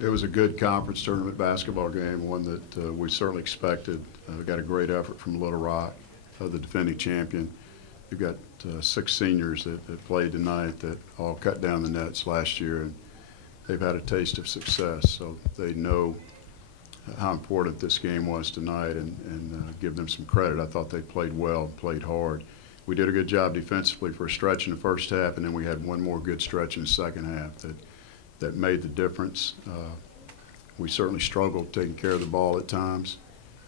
It was a good conference tournament basketball game, one that we certainly expected. Got a great effort from Little Rock, the defending champion. You've got 6 seniors that played tonight that all cut down the nets last year, and they've had a taste of success, so they know how important this game was tonight, and give them some credit. I thought they played well, played hard. We did a good job defensively for a stretch in the first half, and then we had one more good stretch in the second half that made the difference. We certainly struggled taking care of the ball at times.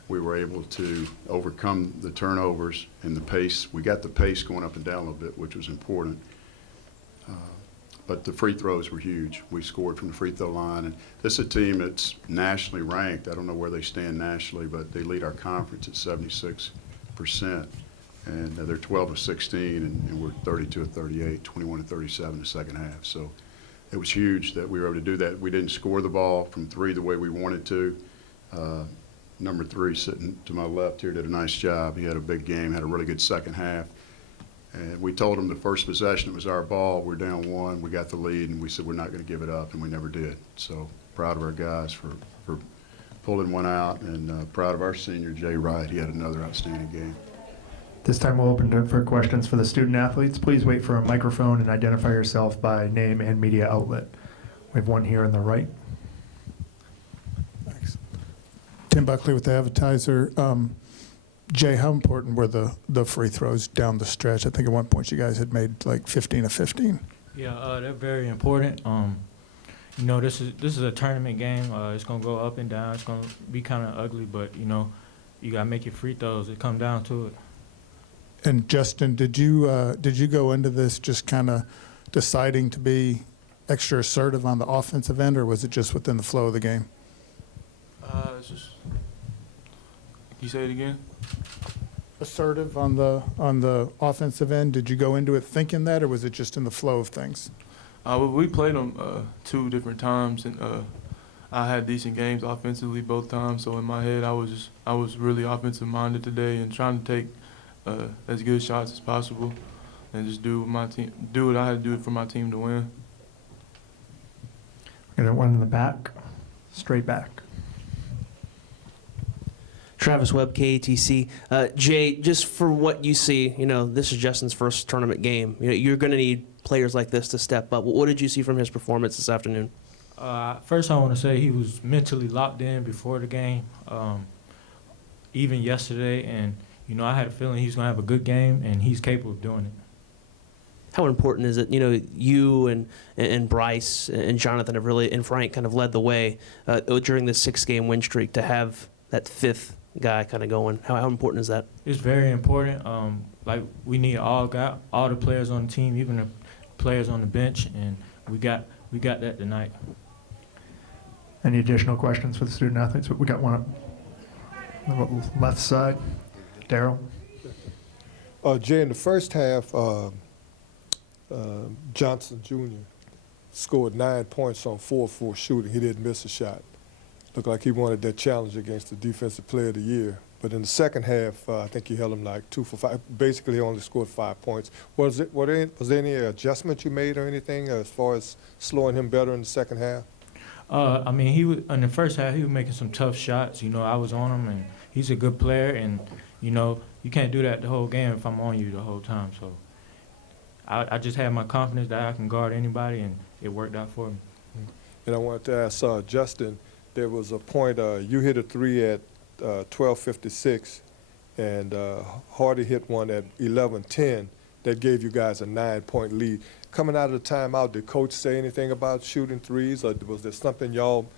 We were able to overcome the turnovers and the pace. We got the pace going up and down a little bit, which was important. But the free throws were huge. We scored from the free throw line. And this is a team that's nationally ranked. I don't know where they stand nationally, but they lead our conference at 76%. And they're 12 of 16, and we're 32 of 38, 21 of 37 in the second half. So it was huge that we were able to do that. We didn't score the ball from 3 the way we wanted to. Number 3 sitting to my left here did a nice job. He had a big game, had a really good second half. And we told him the first possession, it was our ball. We're down 1, we got the lead, and we said we're not going to give it up, and we never did. So proud of our guys for pulling one out, and proud of our senior, Jay Wright. He had another outstanding game. This time we'll open it for questions for the student athletes. Please wait for a microphone and identify yourself by name and media outlet. We have one here on the right. Thanks. Tim Buckley with the Advertiser. Jay, how important were the free throws down the stretch? I think at one point you guys had made like 15 of 15. Yeah, they're very important. You know, this is a tournament game. It's gonna go up and down. It's gonna be kind of ugly, but you know, you gotta make your free throws. It come down to it. And Justin, did you go into this just kind of deciding to be extra assertive on the offensive end, or was it just within the flow of the game? It's just. Can you say it again? Assertive on the offensive end. Did you go into it thinking that, or was it just in the flow of things? We played them 2 different times, and I had decent games offensively both times. So in my head, I was really offensive minded today and trying to take as good shots as possible, and just do what I had to do for my team to win. We got one in the back, straight back. Travis Webb, KATC. Jay, just for what you see, you know, this is Justin's first tournament game. You know, you're going to need players like this to step up. What did you see from his performance this afternoon? First, I want to say he was mentally locked in before the game, even yesterday, and you know, I had a feeling he's going to have a good game, and he's capable of doing it. How important is it, you know, you and Bryce and Jonathan have really, and Frank kind of led the way during this 6-game win streak to have that 5th guy kind of going? How important is that? It's very important. Like, we need all the players on the team, even the players on the bench, and we got that tonight. Any additional questions for the student athletes? We got one up on the left side. Daryl? Jay, in the first half, Johnson Jr. scored 9 points on 4-4 shooting. He didn't miss a shot. Looked like he wanted that challenge against the Defensive Player of the Year. But in the second half, I think he held him like 2 for 5. Basically, he only scored 5 points. Was there any adjustment you made or anything as far as slowing him better in the second half? I mean, he was in the first half. He was making some tough shots. You know, I was on him, and he's a good player. And you know, you can't do that the whole game if I'm on you the whole time. So I just had my confidence that I can guard anybody, and it worked out for me. And I wanted to ask Justin. There was a point you hit a 3 at 12:56, and Hardy hit one at 11:10. That gave you guys a 9-point lead. Coming out of the timeout, did Coach say anything about shooting threes, or was there something y'all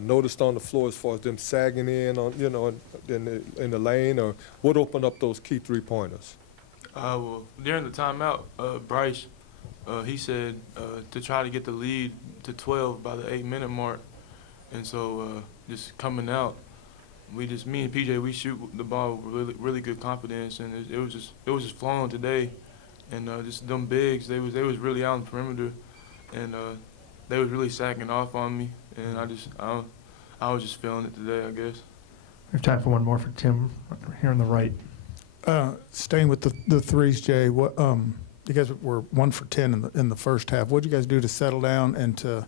noticed on the floor as far as them sagging in on, you know, in the lane, or what opened up those key 3-pointers? Well, during the timeout, Bryce, he said to try to get the lead to 12 by the 8-minute mark, and so just coming out, me and PJ, we shoot the ball with really good confidence, and it was just flowing today, and just them bigs, they was really out on the perimeter, and they was really sacking off on me, and I was just feeling it today, I guess. We have time for one more for Tim here on the right. Staying with the threes, Jay, what you guys were 1 for 10 in the first half. What did you guys do to settle down and to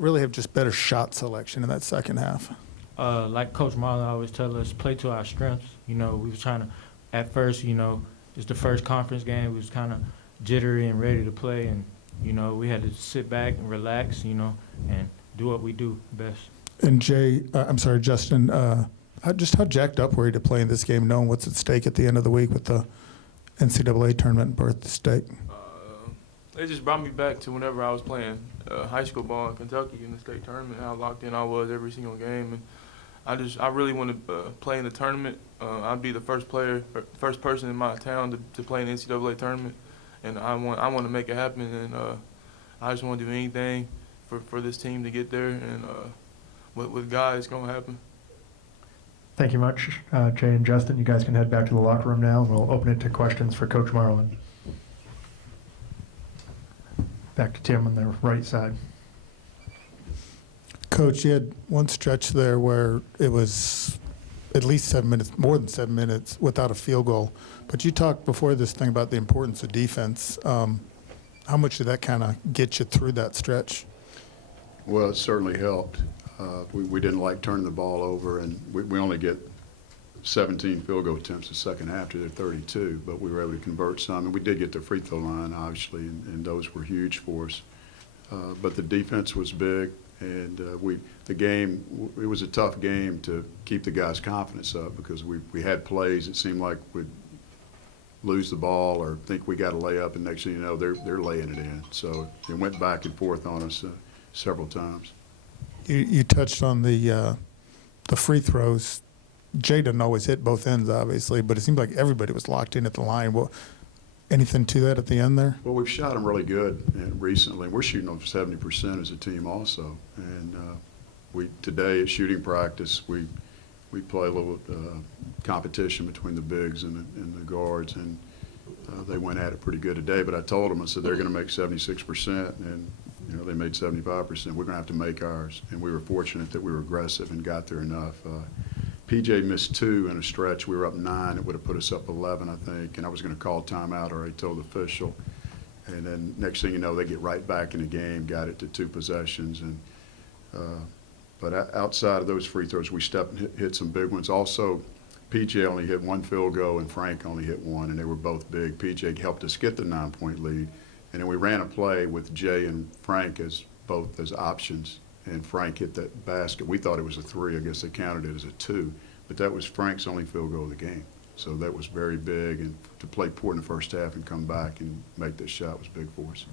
really have just better shot selection in that second half? Like Coach Marlon always tell us, play to our strengths. You know, we was trying to, at first, you know, it's the first conference game. We was kind of jittery and ready to play, and you know, we had to sit back and relax, you know, and do what we do best. And Justin, how jacked up were you to play in this game, knowing what's at stake at the end of the week with the NCAA tournament birth stake? It just brought me back to whenever I was playing high school ball in Kentucky in the state tournament, how locked in I was every single game. And I really want to play in the tournament. I'd be the first person in my town to play in the NCAA tournament, and I want to make it happen. And I just want to do anything for this team to get there. And with God, it's gonna happen. Thank you much, Jay and Justin. You guys can head back to the locker room now, and we'll open it to questions for Coach Marlin. Back to Tim on the right side. Coach, you had one stretch there where it was at least 7 minutes, more than 7 minutes, without a field goal. But you talked before this thing about the importance of defense. How much did that kind of get you through that stretch? Well, it certainly helped. We didn't like turning the ball over, and we only get 17 field goal attempts the second half to their 32, but we were able to convert some, and we did get the free throw line, obviously, and those were huge for us. But the defense was big, and the game, it was a tough game to keep the guys' confidence up because we had plays it seemed like we'd lose the ball or think we got a layup, and next thing you know, they're laying it in. So it went back and forth on us several times. You touched on the free throws. Jay didn't always hit both ends, obviously, but it seemed like everybody was locked in at the line. Well, anything to that at the end there? Well, we've shot them really good recently. We're shooting over 70% as a team also. And today at shooting practice, we play a little competition between the bigs and the guards, and they went at it pretty good today. But I told them, I said, they're going to make 76%, and you know, they made 75%. We're going to have to make ours. And we were fortunate that we were aggressive and got there enough. PJ missed 2 in a stretch. We were up 9. It would have put us up 11, I think. And I was going to call timeout, or I told the official. And then next thing you know, they get right back in the game, got it to 2 possessions. But outside of those free throws, we stepped and hit some big ones. Also, PJ only hit 1 field goal, and Frank only hit 1, and they were both big. PJ helped us get the 9-point lead. And then we ran a play with Jay and Frank as both as options. And Frank hit that basket. We thought it was a 3. I guess they counted it as a 2. But that was Frank's only field goal of the game. So that was very big. And to play poor in the first half and come back and make this shot was big for us.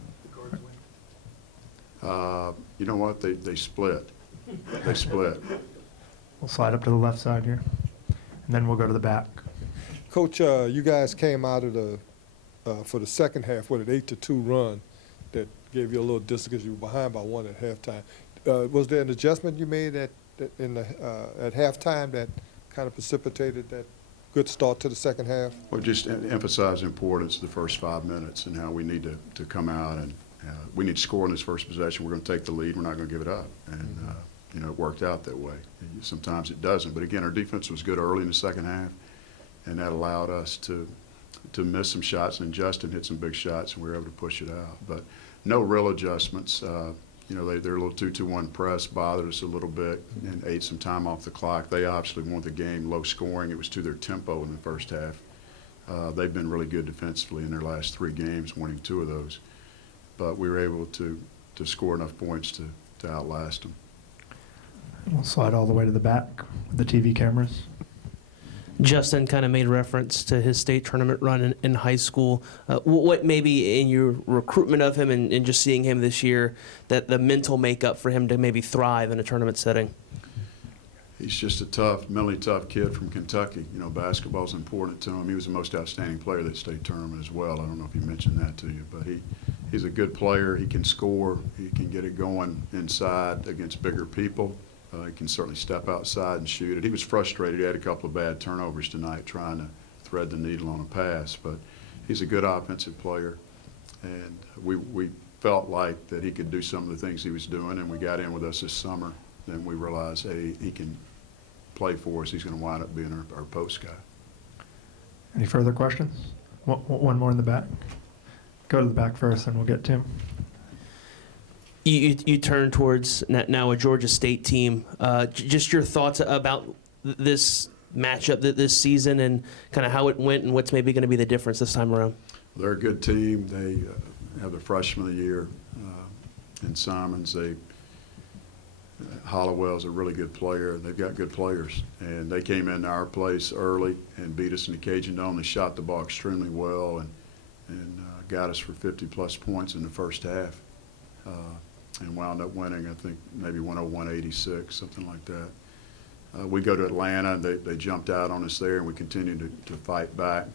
You know what? They split. They split. We'll slide up to the left side here, and then we'll go to the back. Coach, you guys came out of for the second half with an 8-2 run that gave you a little distance because you were behind by 1 at halftime. Was there an adjustment you made at halftime that kind of precipitated that good start to the second half? Well, just emphasize the importance of the first 5 minutes and how we need to come out and we need to score in this first possession. We're going to take the lead. We're not going to give it up. And, you know, it worked out that way. Sometimes it doesn't. But, again, our defense was good early in the second half, and that allowed us to miss some shots. And Justin hit some big shots, and we were able to push it out. But no real adjustments. You know, their little 2-2-1 press bothered us a little bit and ate some time off the clock. They obviously wanted the game low scoring. It was to their tempo in the first half. They've been really good defensively in their last 3 games, winning 2 of those. But we were able to score enough points to outlast them. We'll slide all the way to the back with the TV cameras. Justin kind of made reference to his state tournament run in high school. What maybe in your recruitment of him and just seeing him this year, that the mental makeup for him to maybe thrive in a tournament setting? He's just a mentally tough kid from Kentucky. You know, basketball's important to him. He was the most outstanding player of that state tournament as well. I don't know if he mentioned that to you, but he's a good player. He can score. He can get it going inside against bigger people. He can certainly step outside and shoot it. He was frustrated. He had a couple of bad turnovers tonight trying to thread the needle on a pass, but he's a good offensive player. And we felt like that he could do some of the things he was doing, and we got in with us this summer. Then we realized, hey, he can play for us. He's going to wind up being our post guy. Any further questions? One more in the back. Go to the back first, and we'll get Tim. You turn towards now a Georgia State team. Just your thoughts about this matchup this season and kind of how it went and what's maybe going to be the difference this time around. They're a good team. They have the freshman of the year in Simons. Hollowell's a really good player. They've got good players. And they came into our place early and beat us in the Cajun Dome. They shot the ball extremely well and got us for 50-plus points in the first half and wound up winning, I think, maybe 101-86, something like that. We go to Atlanta. They jumped out on us there, and we continued to fight back,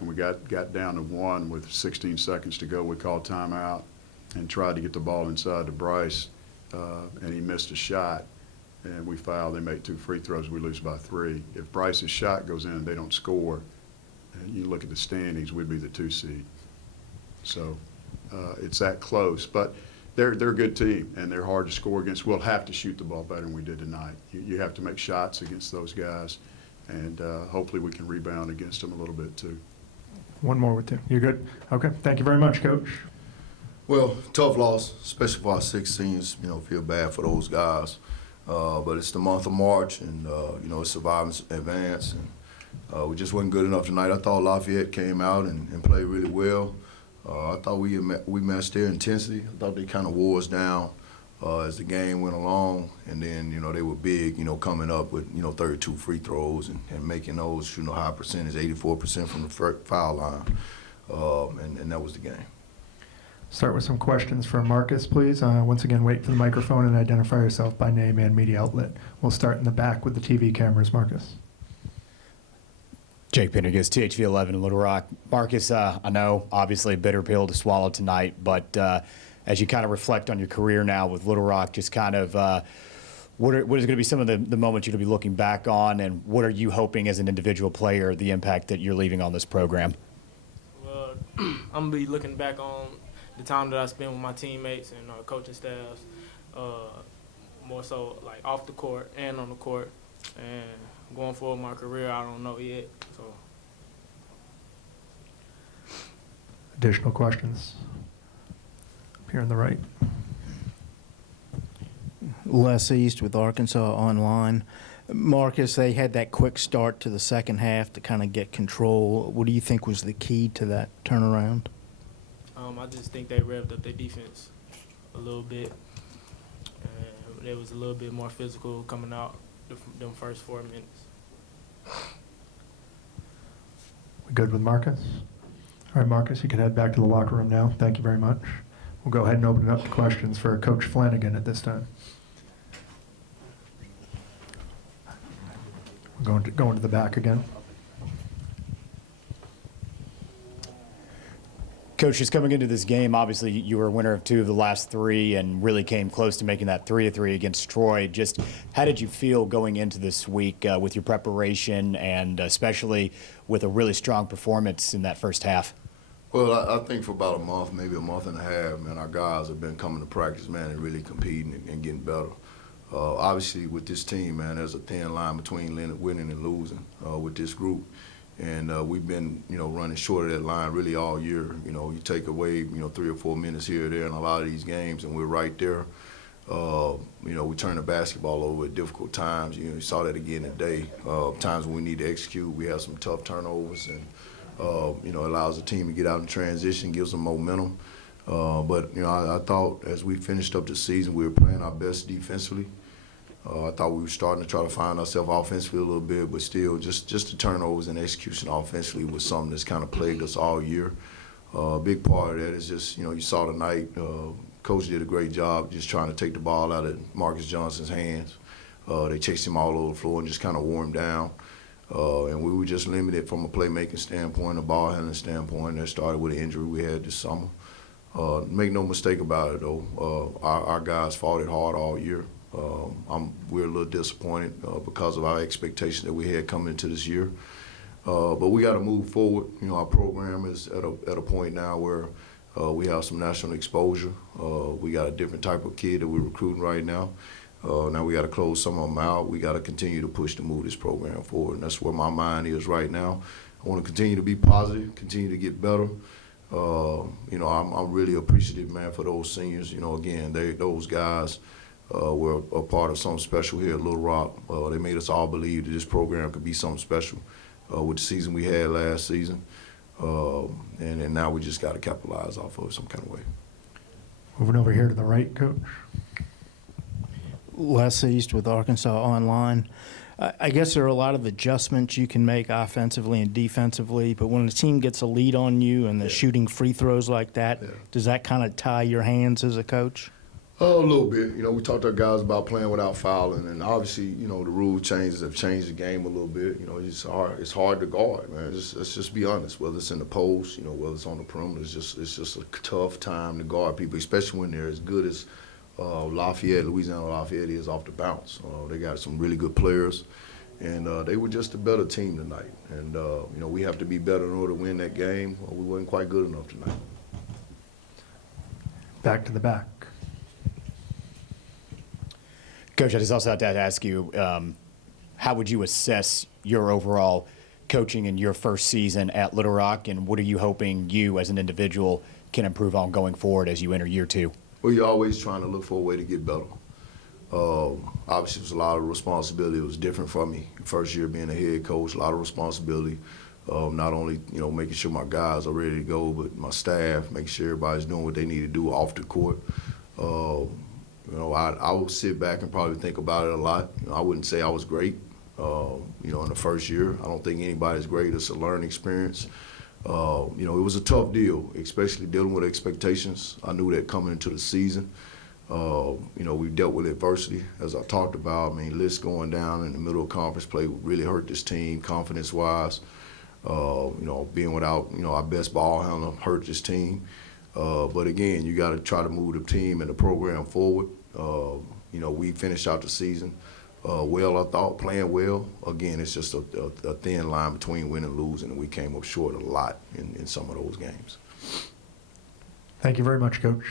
and we got down to one with 16 seconds to go. We called timeout and tried to get the ball inside to Bryce, and he missed a shot, and we fouled. They made 2 free throws. We lose by 3. If Bryce's shot goes in and they don't score, and you look at the standings, we'd be the 2 seed. So it's that close. But they're a good team, and they're hard to score against. We'll have to shoot the ball better than we did tonight. You have to make shots against those guys, and hopefully we can rebound against them a little bit too. One more with you. You're good? Okay. Thank you very much, Coach. Well, tough loss, especially for our 6 seniors. Feel bad for those guys. But it's the month of March, and, it's surviving advance. And we just wasn't good enough tonight. I thought Lafayette came out and played really well. I thought we matched their intensity. I thought they kind of wore us down as the game went along. And then, they were big, coming up with, 32 free throws and making those, high percentage, 84% from the foul line. And that was the game. Start with some questions for Marcus, please. Once again, wait for the microphone and identify yourself by name and media outlet. We'll start in the back with the TV cameras. Marcus. Jake Pendergast, THV 11 in Little Rock. Marcus, I know obviously a bitter pill to swallow tonight, but as you kind of reflect on your career now with Little Rock, just kind of what is going to be some of the moments you're going to be looking back on, and what are you hoping as an individual player, the impact that you're leaving on this program? Well, I'm going to be looking back on the time that I spent with my teammates and coaching staffs, more so like off the court and on the court. And going forward my career, I don't know yet. So. Additional questions? Up here on the right. Les East with Arkansas Online. Marcus, they had that quick start to the second half to kind of get control. What do you think was the key to that turnaround? I just think they revved up their defense a little bit. And they was a little bit more physical coming out them first 4 minutes. We good with Marcus? All right, Marcus, you can head back to the locker room now. Thank you very much. We'll go ahead and open it up to questions for Coach Flanagan at this time. We're going to the back again. Coach, just coming into this game, obviously you were a winner of 2 of the last 3 and really came close to making that 3-3 against Troy. Just how did you feel going into this week with your preparation and especially with a really strong performance in that first half? Well, I think for about a month, maybe a month and a half, man, our guys have been coming to practice, man, and really competing and getting better. Obviously, with this team, man, there's a thin line between winning and losing with this group. And we've been, running short of that line really all year. You take away, 3 or 4 minutes here or there in a lot of these games, and we're right there. We turn the basketball over at difficult times. You saw that again today. Times when we need to execute, we have some tough turnovers, and allows the team to get out in transition, gives them momentum. But I thought as we finished up the season, we were playing our best defensively. I thought we were starting to try to find ourselves offensively a little bit, but still just the turnovers and execution offensively was something that's kind of plagued us all year. A big part of that is just, you saw tonight, Coach did a great job just trying to take the ball out of Marcus Johnson's hands. They chased him all over the floor and just kind of wore him down. And we were just limited from a playmaking standpoint, a ball handling standpoint. That started with an injury we had this summer. Make no mistake about it, though. Our guys fought it hard all year. We're a little disappointed because of our expectation that we had coming into this year. But we got to move forward. Our program is at a point now where we have some national exposure. We got a different type of kid that we're recruiting right now. Now we got to close some of them out. We got to continue to push to move this program forward, and that's where my mind is right now. I want to continue to be positive, continue to get better, You know, I'm really appreciative, man, for those seniors. You know, again, those guys were a part of something special here at Little Rock. They made us all believe that this program could be something special with the season we had last season. And now we just got to capitalize off of it some kind of way. Moving over here to the right, Coach. Les East with Arkansas Online. I guess there are a lot of adjustments you can make offensively and defensively, but when a team gets a lead on you and they're shooting free throws like that, does that kind of tie your hands as a coach? Oh, a little bit. You know, we talked to our guys about playing without fouling, and obviously, you know, the rule changes have changed the game a little bit. You know, it's hard to guard, man. Let's just be honest. Whether it's in the post, you know, whether it's on the perimeter, it's just a tough time to guard people, especially when they're as good as Louisiana Lafayette is off the bounce. They got some really good players, and they were just a better team tonight. And you know, we have to be better in order to win that game. We weren't quite good enough tonight. Back to the back. Coach, I just also have to ask you, how would you assess your overall coaching in your first season at Little Rock, and what are you hoping you as an individual can improve on going forward as you enter year two? Well, you're always trying to look for a way to get better. Obviously, it was a lot of responsibility. It was different for me. First year being a head coach, a lot of responsibility. Not only, you know, making sure my guys are ready to go, but my staff, making sure everybody's doing what they need to do off the court. You know, I would sit back and probably think about it a lot. You know, I wouldn't say I was great, you know, in the first year. I don't think anybody's great. It's a learning experience. You know, it was a tough deal, especially dealing with expectations. I knew that coming into the season. You know, we dealt with adversity, as I talked about. I mean, list going down in the middle of conference play really hurt this team, confidence-wise. You know, being without, you know, our best ball handler hurt this team. But again, you got to try to move the team and the program forward. You know, we finished out the season well, I thought, playing well. Again, it's just a thin line between win and losing, and we came up short a lot in some of those games. Thank you very much, Coach.